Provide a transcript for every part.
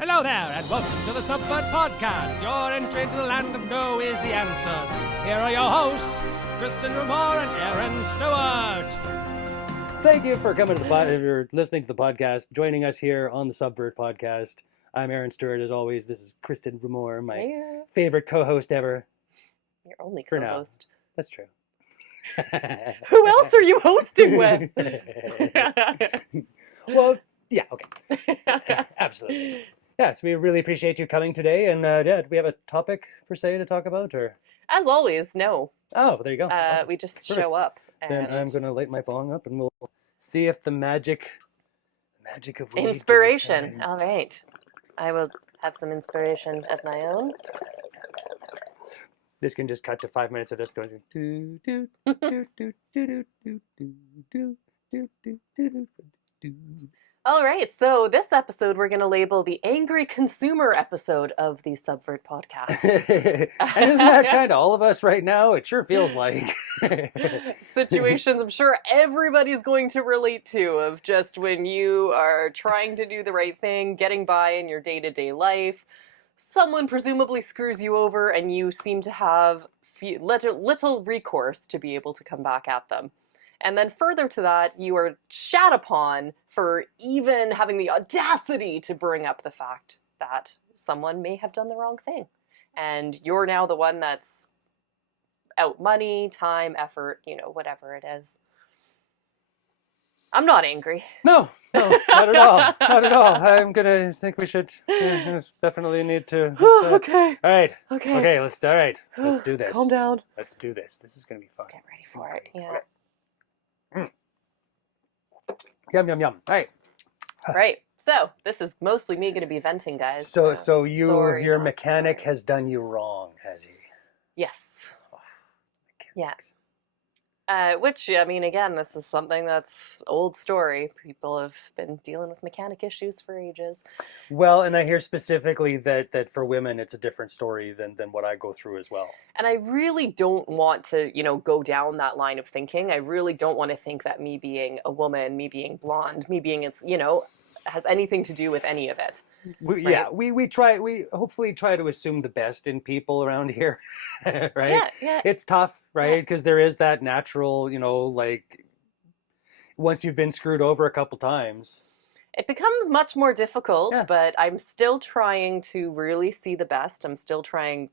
Hello there, and welcome to the Subvert Podcast, your entry into the land of no easy answers. Here are your hosts, Kristin and Aaron Stewart. Thank you for coming to the if you're listening to the podcast, joining us here on the Subvert Podcast. I'm Aaron Stewart, as always. This is Kristin Remore, my favorite co-host ever. Your only For co-host. now. That's true. Who else are you hosting with? Well, yeah, okay. Absolutely. Yes, we really appreciate you coming today. And do we have a topic per se to talk about, or? As always, no. Oh, there you go. Awesome. We just Perfect. show up. Then I'm going to light my bong up, and we'll see if the magic of weed Inspiration. can All right. I will have some inspiration of my own. This can just cut to 5 minutes of this going do do do do do do do do do do do do do. All right. So this episode we're going to label the Angry Consumer episode of the Subvert Podcast. And isn't that kind of all of us right now? It sure feels like. Situations I'm sure everybody's going to relate to, of just when you are trying to do the right thing, getting by in your day-to-day life, someone presumably screws you over and you seem to have little recourse to be able to come back at them. And then further to that, you are shat upon for even having the audacity to bring up the fact that someone may have done the wrong thing. And you're now the one that's out money, time, effort, whatever it is. I'm not angry. No, not at all. Not at all. I'm going to think we should definitely need to. Okay. All right. Okay. Let's do this. Calm down. Let's do this. This is going to be fun. Let's get ready for it. Yeah. Yum, yum, yum. All right. Right. So this is mostly me going to be venting, guys. So Sorry, your not mechanic sorry. has done you wrong, has he? Yes. Yeah. Mechanics. Which, I mean, again, this is something that's old story. People have been dealing with mechanic issues for ages. Well, and I hear specifically that for women, it's a different story than what I go through as well. And I really don't want to, go down that line of thinking. I really don't want to think that me being a woman, me being blonde, me being, has anything to do with any of it. Yeah, we hopefully try to assume the best in people around here, right? Yeah. It's tough, right? Because there is that natural, like once you've been screwed over a couple times. It becomes much more difficult, Yeah. but I'm still trying to really see the best. I'm still trying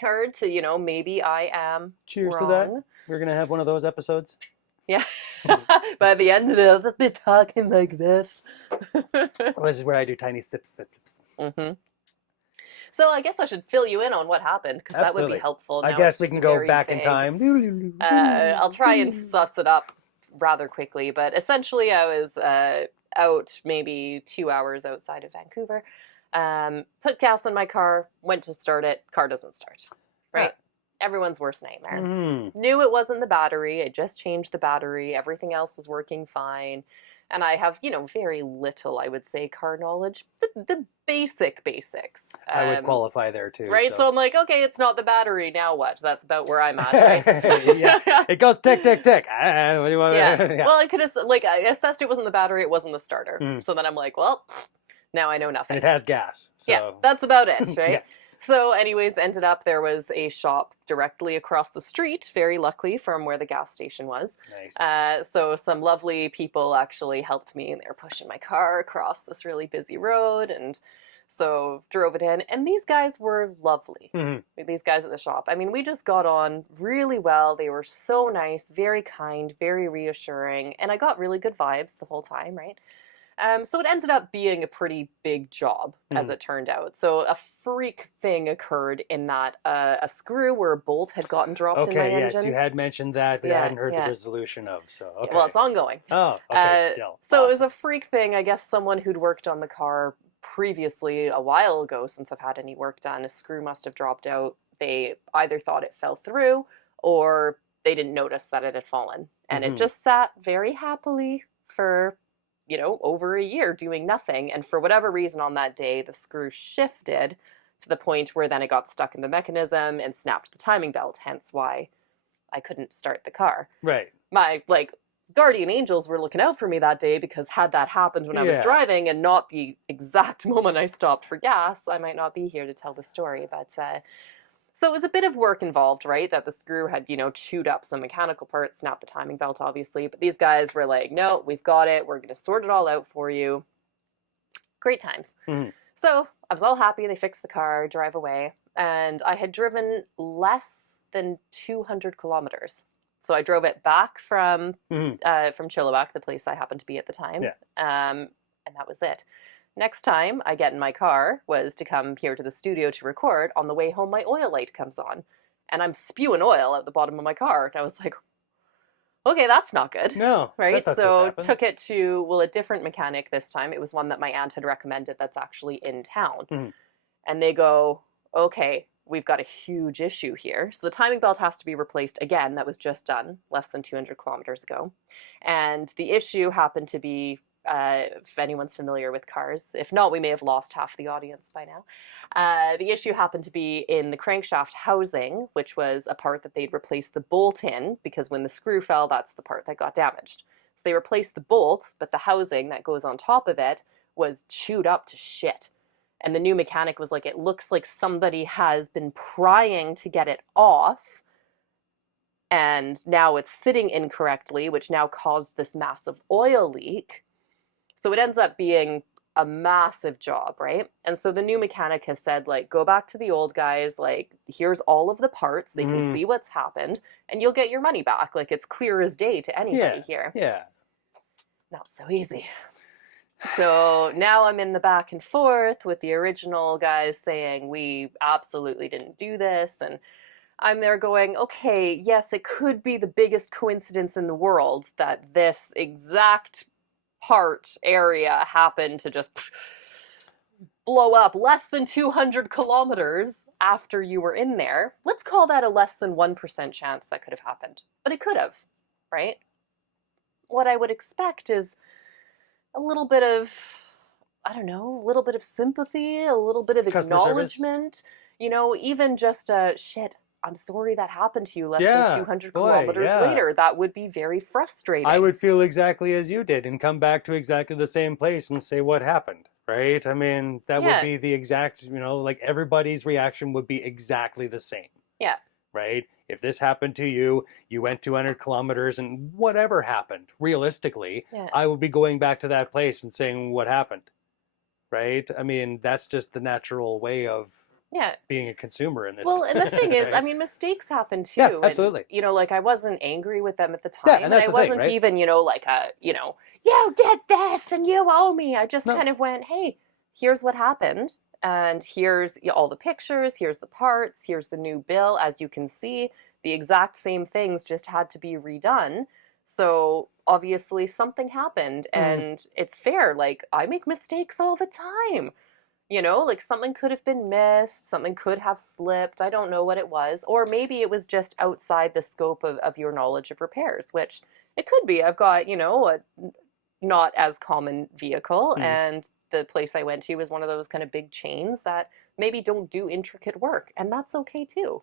hard to, maybe I am Cheers wrong. to that. We're going to have one of those episodes. Yeah. By the end of this, I'll just be talking like this. This is where I do tiny sips. Mm-hmm. So I guess I should fill you in on what happened, because that would Absolutely. be helpful. I Now guess it's we just can go very back in vague. time. I'll try and suss it up rather quickly, but essentially I was out maybe 2 hours outside of Vancouver, put gas in my car, went to start it, car doesn't start, right? Everyone's worst nightmare. Mm. Knew it wasn't the battery, I just changed the battery, everything else was working fine, and I have, very little, I would say, car knowledge, the basics. I would qualify there too. Right, so I'm like, okay, it's not the battery, now what? That's about where I'm at, right? Yeah. It goes tick, tick, tick. What do you want? Yeah. Yeah. Well, I assessed it wasn't the battery, it wasn't the starter. So then I'm like, well, now I know nothing. And it has gas. So. Yeah, that's about it, right? Yeah. So anyways, ended up there was a shop directly across the street, very luckily, from where the gas station was. Nice. So some lovely people actually helped me, and they were pushing my car across this really busy road, and so drove it in. And these guys were lovely. Mm-hmm. These guys at the shop. I mean, we just got on really well. They were so nice, very kind, very reassuring, and I got really good vibes the whole time, right? So it ended up being a pretty big job, as it turned out. So a freak thing occurred in that a screw or a bolt had gotten dropped in my engine. Okay, yes, you had mentioned that, but I hadn't heard the resolution of, so okay. Well, it's ongoing. Oh, okay, still. So awesome. it was a freak thing. I guess someone who'd worked on the car previously, a while ago, since I've had any work done, a screw must have dropped out. They either thought it fell through, or they didn't notice that it had fallen. And it just sat very happily for over a year doing nothing. And for whatever reason on that day, the screw shifted to the point where then it got stuck in the mechanism and snapped the timing belt, hence why I couldn't start the car. Right. My, guardian angels were looking out for me that day, because had that happened when I was driving and not the exact moment I stopped for gas, I might not be here to tell the story. But so it was a bit of work involved, right? That the screw had, chewed up some mechanical parts, snapped the timing belt, obviously. But these guys were like, no, we've got it. We're going to sort it all out for you. Great times. Mm-hmm. So I was all happy. They fixed the car, drive away. And I had driven less than 200 kilometers. So I drove it back from Chilliwack, the place I happened to be at the time. Yeah. And that was it. Next time I get in my car was to come here to the studio to record. On the way home, my oil light comes on. And I'm spewing oil at the bottom of my car. And I was like, okay, that's not good. No. Right? That's not So supposed to happen. took it to, a different mechanic this time. It was one that my aunt had recommended that's actually in town. Mhm. And they go, okay, we've got a huge issue here. So the timing belt has to be replaced again. That was just done less than 200 kilometers ago. And the issue happened to be, if anyone's familiar with cars, if not, we may have lost half the audience by now. The issue happened to be in the crankshaft housing, which was a part that they'd replaced the bolt in, because when the screw fell, that's the part that got damaged. So they replaced the bolt, but the housing that goes on top of it was chewed up to shit. And the new mechanic was like, it looks like somebody has been prying to get it off, and now it's sitting incorrectly, which now caused this massive oil leak. So it ends up being a massive job, right? And so the new mechanic has said, like, go back to the old guys, like, here's all of the parts, they can see what's happened, and you'll get your money back. Like, it's clear as day to anybody here. Yeah. Not so easy. So now I'm in the back and forth with the original guys saying, we absolutely didn't do this. And I'm there going, okay, yes, it could be the biggest coincidence in the world that this exact part area happened to just blow up less than 200 kilometers after you were in there. Let's call that a less than 1% chance that could have happened. But it could have, right? What I would expect is a little bit of, I don't know, a little bit of sympathy, a little bit of Customer acknowledgement, even just shit, I'm sorry that happened to you less than 200 kilometers later. That would be very frustrating. I would feel exactly as you did and come back to exactly the same place and say what happened, right? I mean, that would be the exact, like everybody's reaction would be exactly the same. Yeah. Right? If this happened to you, you went 200 kilometers and whatever happened, realistically, I would be going back to that place and saying what happened, right? I mean, that's just the natural way of being a consumer in this. Well, and the thing is, I mean, mistakes happen too. Yeah, absolutely. And, like, I wasn't angry with them at the time. Yeah, and that's I the thing, wasn't right? even, like you did this and you owe me. I just kind of went, hey, here's what happened. And here's all the pictures, here's the parts, here's the new bill. As you can see, the exact same things just had to be redone. So obviously something happened, and it's fair. Like, I make mistakes all the time. Like something could have been missed, something could have slipped. I don't know what it was. Or maybe it was just outside the scope of your knowledge of repairs, which it could be. I've got, a not as common vehicle, and the place I went to was one of those kind of big chains that maybe don't do intricate work, and that's okay too.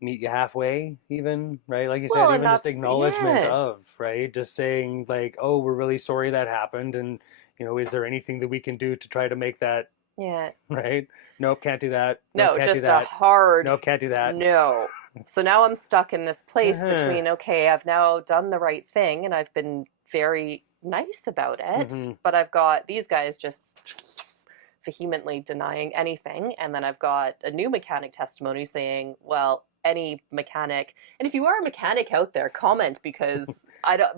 Meet you halfway, even, right? Like you said, even just acknowledgement of, right? Just saying, like, oh, we're really sorry that happened, and is there anything that we can do to try to make that right? Nope, can't do that. No, can't just do that. a hard Nope, can't do that. No. So now I'm stuck in this place between, okay, I've now done the right thing and I've been very nice about it, but I've got these guys just vehemently denying anything, and then I've got a new mechanic testimony saying, well, any mechanic, and if you are a mechanic out there, comment, because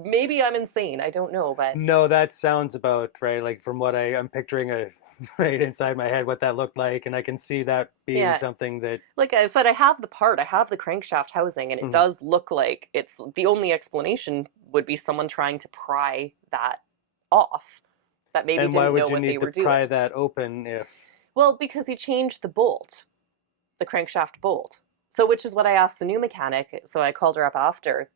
maybe I'm insane, I don't know, but no, that sounds about right. Like, from what I'm picturing right inside my head what that looked like, and I can see that being something that, like I said, I have the crankshaft housing, and it does look like it's the only explanation would be someone trying to pry that off, that maybe didn't know what they were doing. And why would you need to pry that open if? Well, because he changed the bolt, the crankshaft bolt. So, which is what I asked the new mechanic. So I called her up after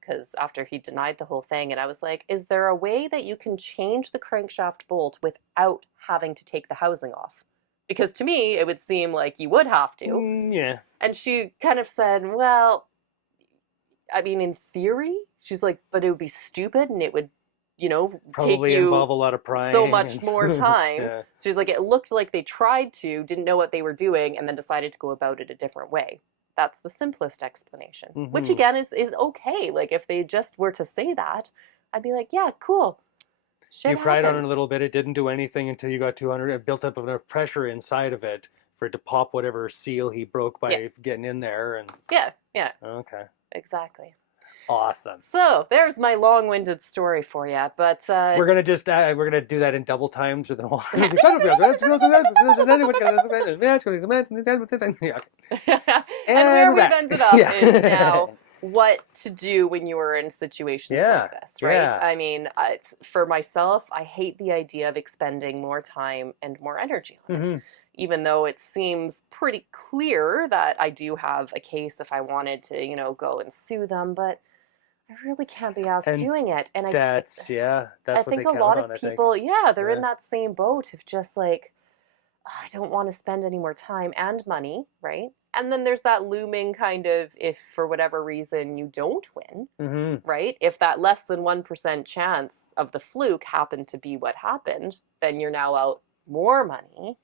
he denied the whole thing, and I was like, is there a way that you can change the crankshaft bolt without having to take the housing off? Because to me, it would seem like you would have to. Yeah. And she kind of said, well, I mean, in theory, she's like, but it would be stupid and it would, Probably take you involve a lot of prying. so much more time. Yeah. So she's like, it looked like they tried to, didn't know what they were doing, and then decided to go about it a different way. That's the simplest explanation, which again is okay. Like if they just were to say that, I'd be like, yeah, cool. Shit you pried on it happens. a little bit. It didn't do anything until you got 200. It built up enough pressure inside of it for it to pop whatever seal he broke by getting in there. And Yeah. okay, Exactly. awesome. So there's my long-winded story for you, but we're gonna just we're gonna do that in double time through the whole. and where we've back. ended up is now what to do when you are in situations like this, right? Yeah. I mean, it's, for myself, I hate the idea of expending more time and more energy on it. Even though it seems pretty clear that I do have a case if I wanted to, go and sue them, but I really can't be asked doing it. And that's I what think they a count lot on, of people, they're in Yeah. that same boat of just like, I don't want to spend any more time and money, right? And then there's that looming kind of, if for whatever reason you don't win, right? If that less than 1% chance of the fluke happened to be what happened, then you're now out more money.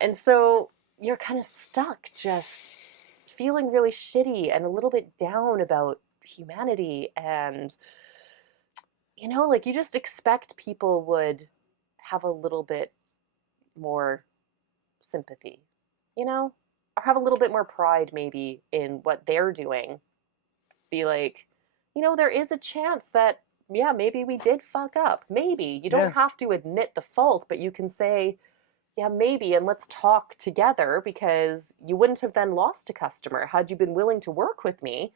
And so you're kind of stuck just feeling really shitty and a little bit down about humanity. And, like you just expect people would have a little bit more sympathy, or have a little bit more pride maybe in what they're doing. Be like, there is a chance that, maybe we did fuck up. Maybe. You don't have to admit the fault, but you can say, yeah, maybe, and let's talk together, because you wouldn't have then lost a customer had you been willing to work with me.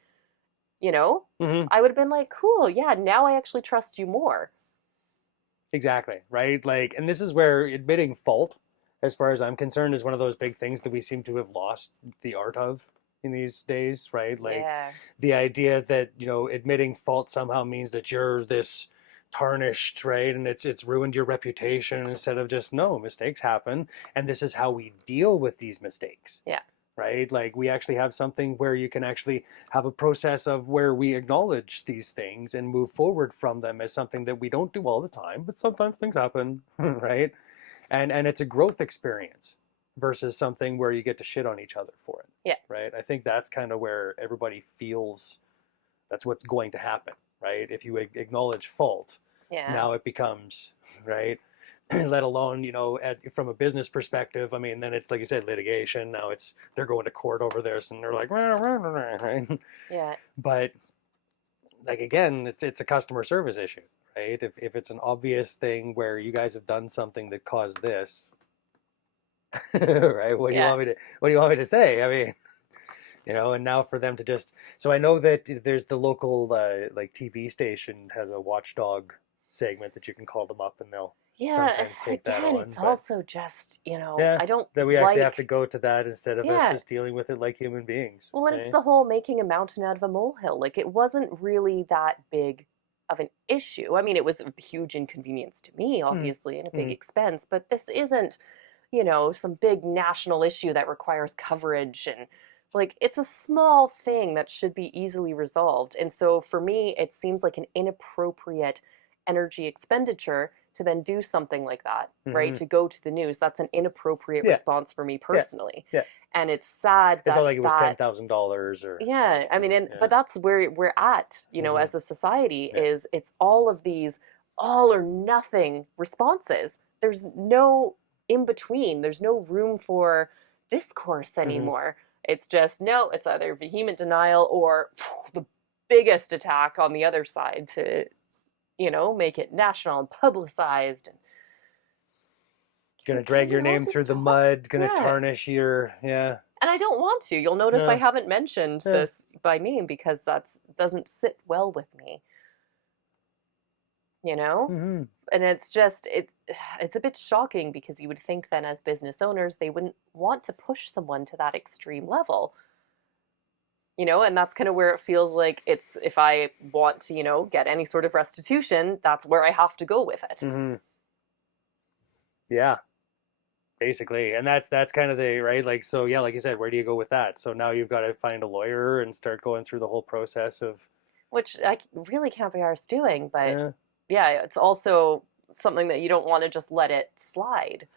I would have been like, cool, yeah, now I actually trust you more. Exactly, right? Like, and this is where admitting fault, as far as I'm concerned, is one of those big things that we seem to have lost the art of in these days, right? Like the idea that, admitting fault somehow means that you're this tarnished, right? And it's ruined your reputation, instead of just, no, mistakes happen, and this is how we deal with these mistakes. Yeah. Right? Like we actually have something where you can actually have a process of where we acknowledge these things and move forward from them as something that we don't do all the time, but sometimes things happen, right? And it's a growth experience versus something where you get to shit on each other for it. Yeah. Right? I think that's kind of where everybody feels that's what's going to happen, right? If you acknowledge fault, now it becomes, right? Let alone, from a business perspective, I mean, then it's like you said, litigation. Now they're going to court over this, and they're like, right? Yeah. But like again, it's a customer service issue, right? If it's an obvious thing where you guys have done something that caused this, right? What do you want me to say? I mean, and now for them to just, so I know that there's the local like TV station has a watchdog segment that you can call them up and they'll sometimes take that on. It's also just, I don't that we actually have to go to that instead of us just dealing with it like human beings. Well, and it's the whole making a mountain out of a molehill. Like, it wasn't really that big of an issue. I mean, it was a huge inconvenience to me, obviously, and a big expense, but this isn't, some big national issue that requires coverage, and like, it's a small thing that should be easily resolved. And so for me, it seems like an inappropriate energy expenditure to then do something like that, right? To go to the news. That's an inappropriate response for me personally. Yeah. And it's sad that it's not like it was $10,000 or I mean, but that's where we're at, as a society, is it's all of these all or nothing responses. There's no in between. There's no room for discourse anymore. It's just, no, it's either vehement denial or the biggest attack on the other side to make it national and publicized. And gonna drag your name through the mud, gonna tarnish your And I don't want to. You'll notice I haven't mentioned this by name because doesn't sit well with me. And it's just it's a bit shocking, because you would think then, as business owners, they wouldn't want to push someone to that extreme level. And that's kind of where it feels like it's, if I want to, get any sort of restitution, that's where I have to go with it. Yeah. basically. And that's kind of the right, like, so yeah, like you said, where do you go with that? So now you've got to find a lawyer and start going through the whole process of, which I really can't be arsed doing, but yeah. yeah, it's also something that you don't want to just let it slide.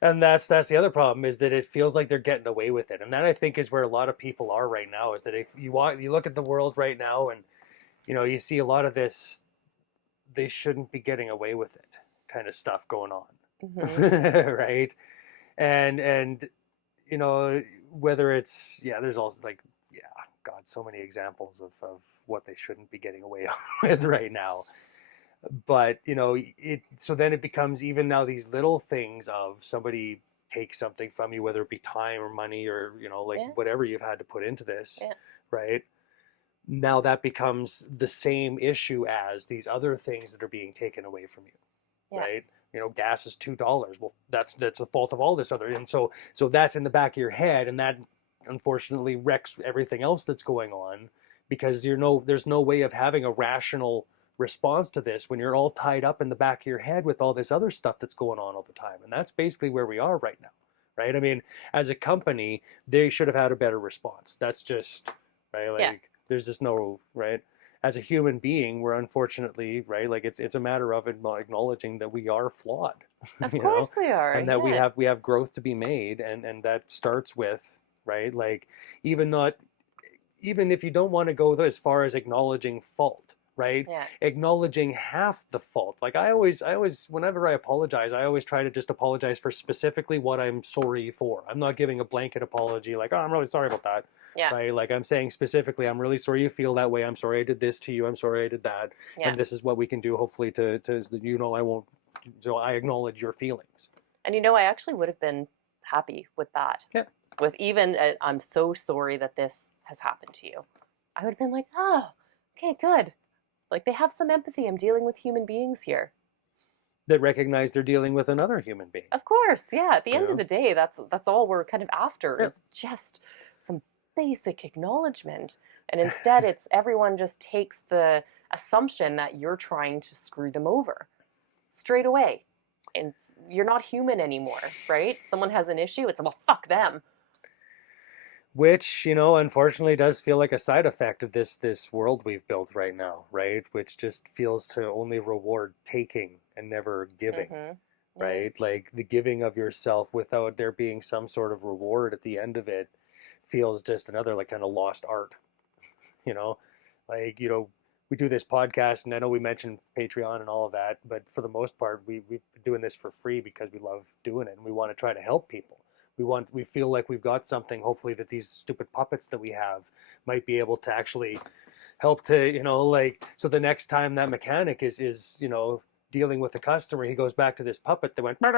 And that's the other problem, is that it feels like they're getting away with it. And that, I think, is where a lot of people are right now, is that if you look at the world right now, and you see a lot of this, they shouldn't be getting away with it kind of stuff going on. Mm-hmm. Right? And whether it's, yeah, there's also like, yeah, God, so many examples of what they shouldn't be getting away with right now. But so then it becomes, even now, these little things of somebody takes something from you, whether it be time or money or like whatever you've had to put into this, right? Now that becomes the same issue as these other things that are being taken away from you, right? Gas is $2. Well, that's the fault of all this other, and so that's in the back of your head, and that unfortunately wrecks everything else that's going on, because there's no way of having a rational response to this when you're all tied up in the back of your head with all this other stuff that's going on all the time. And that's basically where we are right now, right? I mean, as a company, they should have had a better response. That's just right. Like there's just no, right? As a human being, we're unfortunately, right, like it's a matter of acknowledging that we are flawed. Of course we are. And that we have growth to be made, and that starts with, right, like even if you don't want to go as far as acknowledging fault, right? Acknowledging half the fault. Like I always, whenever I apologize, I always try to just apologize for specifically what I'm sorry for. I'm not giving a blanket apology like, oh, I'm really sorry about that. Right? Like I'm saying specifically, I'm really sorry you feel that way. I'm sorry I did this to you. I'm sorry I did that. And this is what we can do, hopefully, to I won't, so I acknowledge your feelings. And I actually would have been happy with that. Yeah. With even, I'm so sorry that this has happened to you. I would have been like, oh, okay, good. Like they have some empathy. I'm dealing with human beings here that recognize they're dealing with another human being. Of course, yeah. At the end of the day, that's all we're kind of after is just some basic acknowledgement. And instead, it's everyone just takes the assumption that you're trying to screw them over straight away, and you're not human anymore, right? Someone has an issue, it's well, fuck them. Which, unfortunately does feel like a side effect of this world we've built right now, right? Which just feels to only reward taking and never giving, right? Like the giving of yourself without there being some sort of reward at the end of it feels just another like kind of lost art, Like, we do this podcast, and I know we mentioned Patreon and all of that, but for the most part, we've been doing this for free because we love doing it and we want to try to help people. We feel like we've got something, hopefully, that these stupid puppets that we have might be able to actually help to, like, so the next time that mechanic is dealing with a customer, he goes back to this puppet that went, and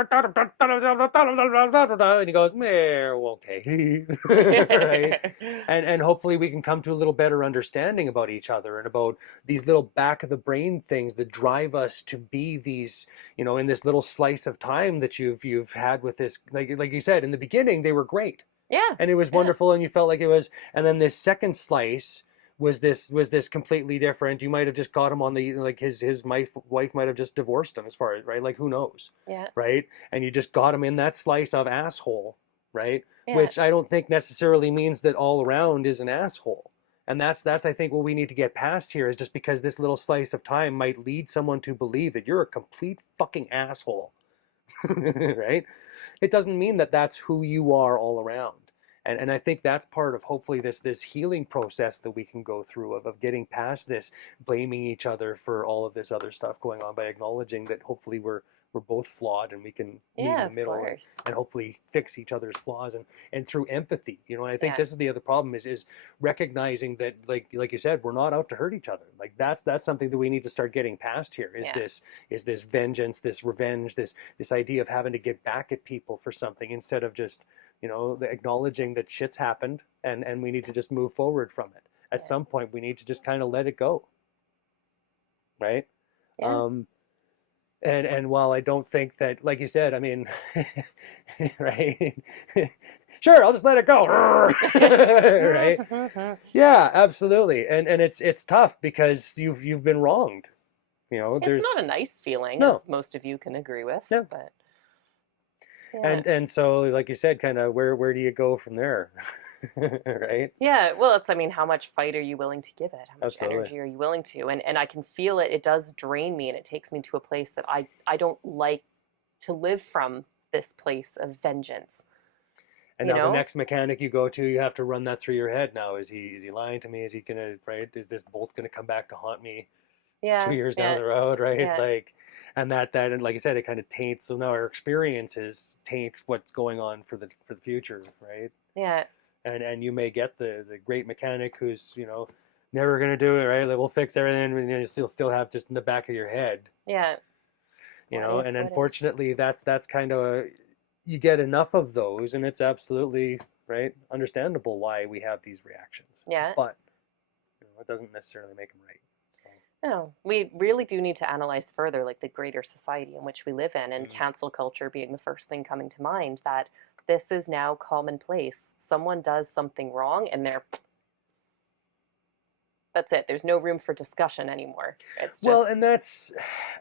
he goes, okay. Right? And hopefully we can come to a little better understanding about each other and about these little back of the brain things that drive us to be these, in this little slice of time that you've had with this, like you said, in the beginning, they were great. Yeah. And it was wonderful, and you felt like it was, and then this second slice was this completely different. You might have just got him on the, like his wife might have just divorced him, as far as, right, like who knows, right? And you just got him in that slice of asshole, right? Which I don't think necessarily means that all around is an asshole. And that's I think what we need to get past here, is just because this little slice of time might lead someone to believe that you're a complete fucking asshole, right? It doesn't mean that that's who you are all around. And I think that's part of, hopefully, this healing process that we can go through of getting past this blaming each other for all of this other stuff going on, by acknowledging that hopefully we're both flawed, and we can meet in the middle and hopefully fix each other's flaws, and through empathy. And I think this is the other problem, is recognizing that, like you said, we're not out to hurt each other. Like that's something that we need to start getting past here, is this vengeance, this revenge, this idea of having to get back at people for something, instead of just acknowledging that shit's happened, and we need to just move forward from it. At some point, we need to just kind of let it go, right? And while I don't think that, like you said, I mean, right? Sure, I'll just let it go, right? Yeah, absolutely. And it's tough because you've been wronged. It's not a nice feeling, as most of you can agree with. But Yeah. And so, like you said, kind of where do you go from there? Right? Yeah, well, it's, I mean, how much fight are you willing to give it? How much Absolutely. energy are you willing to? And I can feel it. It does drain me, and it takes me to a place that I don't like to live from, this place of vengeance. And You now the know? next mechanic you go to, you have to run that through your head now. Is he lying to me? Is he gonna, right? Is this bolt gonna come back to haunt me Yeah, 2 years down yeah, the road, right? yeah. Like, and that and like I said, it kind of taints. So now our experiences taint what's going on for the future, right? Yeah. And you may get the great mechanic who's never gonna do it, right? Like, we'll fix everything, and you'll still have just in the back of your head, Yeah. And unfortunately, that's kind of, you get enough of those, and it's absolutely right, understandable why we have these reactions. Yeah. But it doesn't necessarily make them right. So. No, we really do need to analyze further, like, the greater society in which we live in, and cancel culture being the first thing coming to mind, that this is now commonplace. Someone does something wrong, and that's it. There's no room for discussion anymore. It's just... Well, and that's,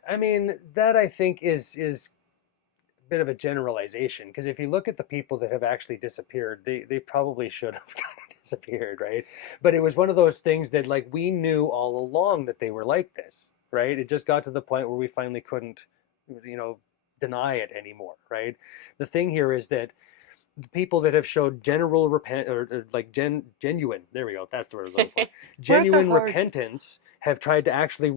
I mean, that I think is a bit of a generalization, because if you look at the people that have actually disappeared, they probably should have kind of disappeared, right? But it was one of those things that, like, we knew all along that they were like this, right? It just got to the point where we finally couldn't, deny it anymore, right? The thing here is that the people that have showed general genuine, there we go, that's the word I was looking for, genuine repentance, have tried to actually,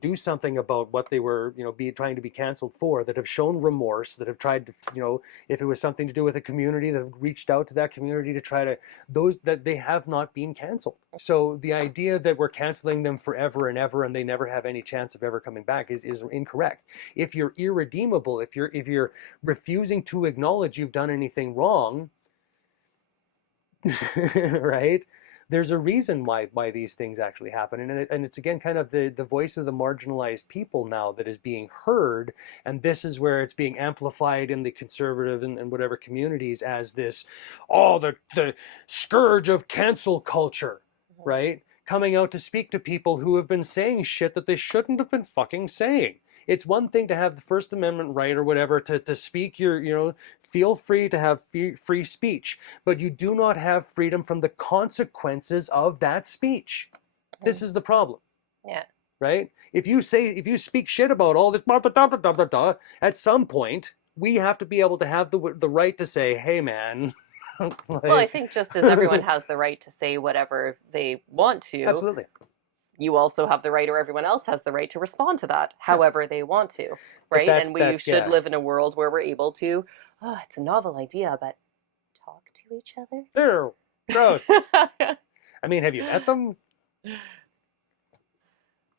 do something about what they were, trying to be canceled for, that have shown remorse, that have tried to, if it was something to do with a community, that have reached out to that community to try to, those that they have not been canceled. So the idea that we're canceling them forever and ever and they never have any chance of ever coming back is incorrect. If you're irredeemable, if you're refusing to acknowledge you've done anything wrong, right? There's a reason why these things actually happen, and it's again kind of the voice of the marginalized people now that is being heard, and this is where it's being amplified in the conservative and whatever communities as this, the scourge of cancel culture, right? Coming out to speak to people who have been saying shit that they shouldn't have been fucking saying. It's one thing to have the First Amendment right or whatever to speak your, feel free to have free speech, but you do not have freedom from the consequences of that speech. This is the problem. Yeah. Right? If you speak shit about all this, at some point, we have to be able to have the right to say, hey man. Well, I think just as everyone has the right to say whatever they want to. Absolutely. You also have the right, or everyone else has the right, to respond to that however they want to, right? And we should live in a world where we're able to, it's a novel idea, but talk to each other? Ew, gross. I mean, have you met them?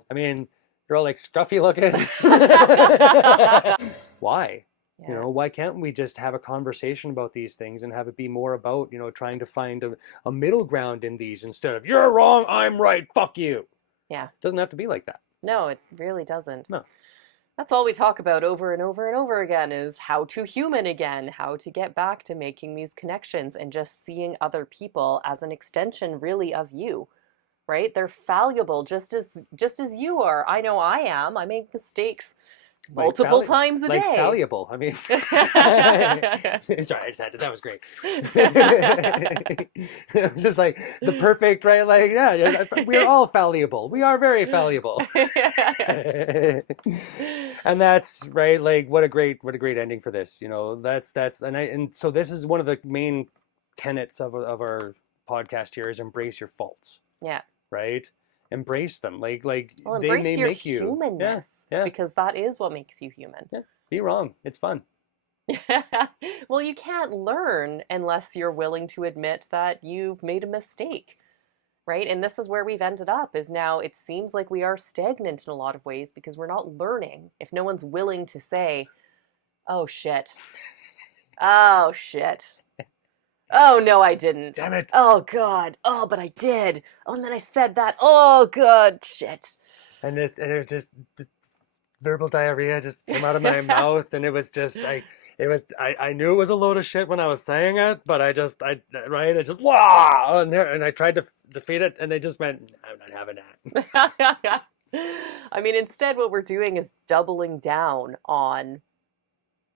I mean, they're all like scruffy looking. Why? Yeah. Why can't we just have a conversation about these things and have it be more about, trying to find a middle ground in these instead of, you're wrong, I'm right, fuck you. Yeah. It doesn't have to be like that. No, it really doesn't. No. That's all we talk about over and over and over again, is how to human again, how to get back to making these connections and just seeing other people as an extension really of you, right? They're fallible just as you are. I know I am. I make mistakes multiple times a day. Like fallible. I mean, sorry, I just had to. That was great. It was just like the perfect, right? Like, yeah, we're all fallible. We are very fallible. And that's right. Like, what a great ending for this. And so this is one of the main tenets of our podcast here is embrace your faults. Yeah. Right. Embrace them, like well, they may your make you humanness, because that is what makes you human. Yeah. Be wrong, it's fun. Well, you can't learn unless you're willing to admit that you've made a mistake, right? And this is where we've ended up, is now it seems like we are stagnant in a lot of ways because we're not learning. If no one's willing to say, oh shit, oh, no, I didn't. Damn it. Oh, God. Oh, but I did. Oh, and then I said that. Oh, God. Shit. And it just, verbal diarrhea just came out of my mouth. And it was just, I knew it was a load of shit when I was saying it, but I just, wow. And I tried to defeat it. And they just went, I'm not having that. I mean, instead, what we're doing is doubling down on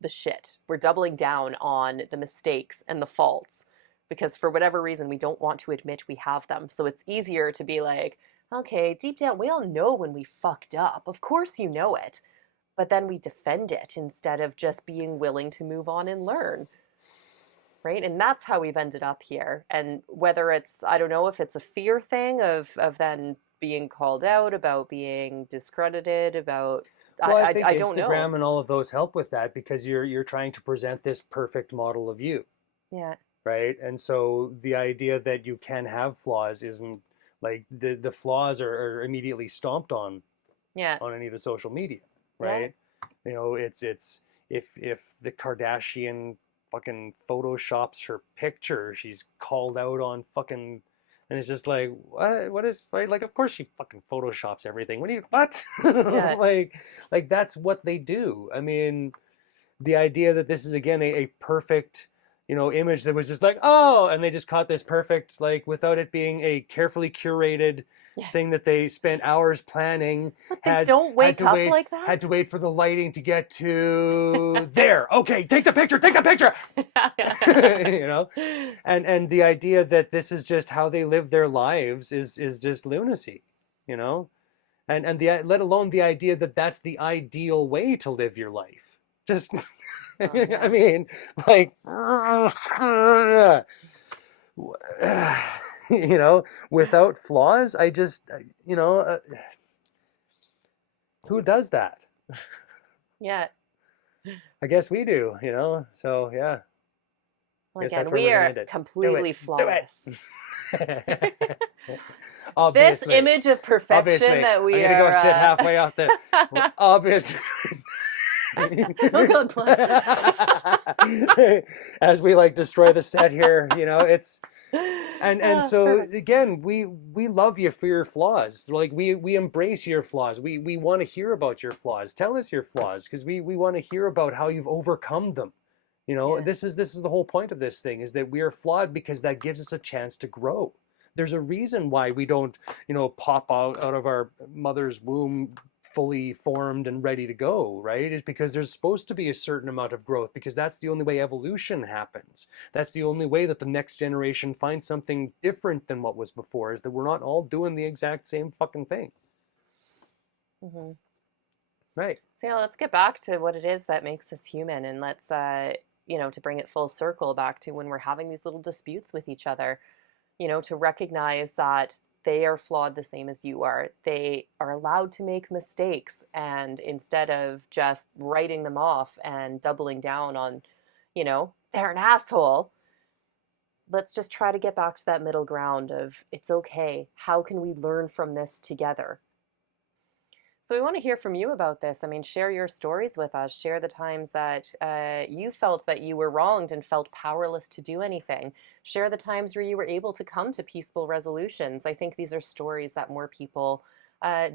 the shit. We're doubling down on the mistakes and the faults because for whatever reason, we don't want to admit we have them. So it's easier to be like, okay, deep down, we all know when we fucked up. Of course you know it. But then we defend it instead of just being willing to move on and learn. Right? And that's how we've ended up here. And whether it's, I don't know if it's a fear thing of then being called out, about being discredited, about, well, I think don't know. Instagram and all of those help with that because you're trying to present this perfect model of you. Yeah. Right? And so the idea that you can have flaws isn't like the flaws are immediately stomped on any of the social media. Right? Yeah. You know, it's if the Kardashian fucking photoshops her picture, she's called out on fucking, and it's just like, what is, right? Like, of course she fucking photoshops everything. What? Yeah. like that's what they do. I mean, the idea that this is again a perfect, you know, image that was just like, oh, and they just caught this perfect, like, without it being a carefully curated thing that they spent hours planning. But they don't wake up like that? Had to wait for the lighting to get to there. Okay, take the picture. You know? And the idea that this is just how they live their lives is just lunacy, you know? And let alone the idea that that's the ideal way to live your life. Just... I mean, like, you know, without flaws, I just, you know, who does that? Yeah. I guess we do, you know, so yeah. Well, again, we are completely flawless. Obviously, this image of perfection that we I'm gonna go sit halfway off the, obviously. Oh God, as we like destroy the set here, you know, it's and so again, we love you for your flaws. Like we embrace your flaws. We want to hear about your flaws. Tell us your flaws because we want to hear about how you've overcome them. You know, this is the whole point of this thing, is that we are flawed because that gives us a chance to grow. There's a reason why we don't, you know, pop out of our mother's womb fully formed and ready to go, right? Is because there's supposed to be a certain amount of growth, because that's the only way evolution happens. That's the only way that the next generation finds something different than what was before, is that we're not all doing the exact same fucking thing. Mm-hmm. Right. So yeah, let's get back to what it is that makes us human, and let's, you know, to bring it full circle back to when we're having these little disputes with each other, you know, to recognize that they are flawed the same as you are. They are allowed to make mistakes, and instead of just writing them off and doubling down on, you know, they're an asshole, let's just try to get back to that middle ground of, it's okay. How can we learn from this together? So we want to hear from you about this. I mean, share your stories with us. Share the times that you felt that you were wronged and felt powerless to do anything. Share the times where you were able to come to peaceful resolutions. I think these are stories that more people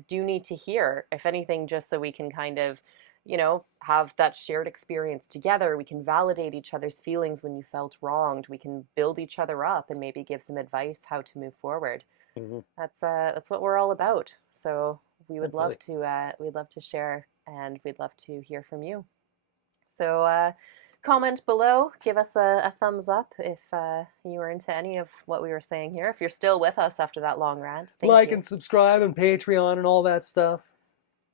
do need to hear. If anything, just so we can kind of, you know, have that shared experience together. We can validate each other's feelings when you felt wronged. We can build each other up and maybe give some advice how to move forward. Mm-hmm. That's what we're all about. So we would love to we'd love to share, and we'd love to hear from you. So comment below, give us a thumbs up if you were into any of what we were saying here. If you're still with us after that long rant, thank you. And subscribe and Patreon and all that stuff.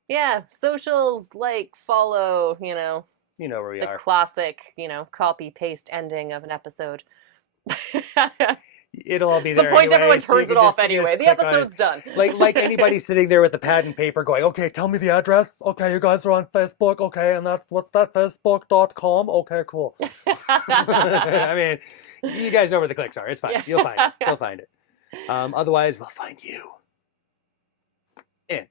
Yeah, socials, like, follow, you know where we are. The classic, you know, copy paste ending of an episode. It'll all be there. The point anyway, everyone turns it off anyway. The episode's done. Like anybody sitting there with a pad and paper going, okay, tell me the address. Okay, you guys are on Facebook. Okay, and what's that? Facebook.com. Okay, cool. I mean, you guys know where the clicks are. It's fine. Yeah. You'll find it. You'll find it. Otherwise, we'll find you. End.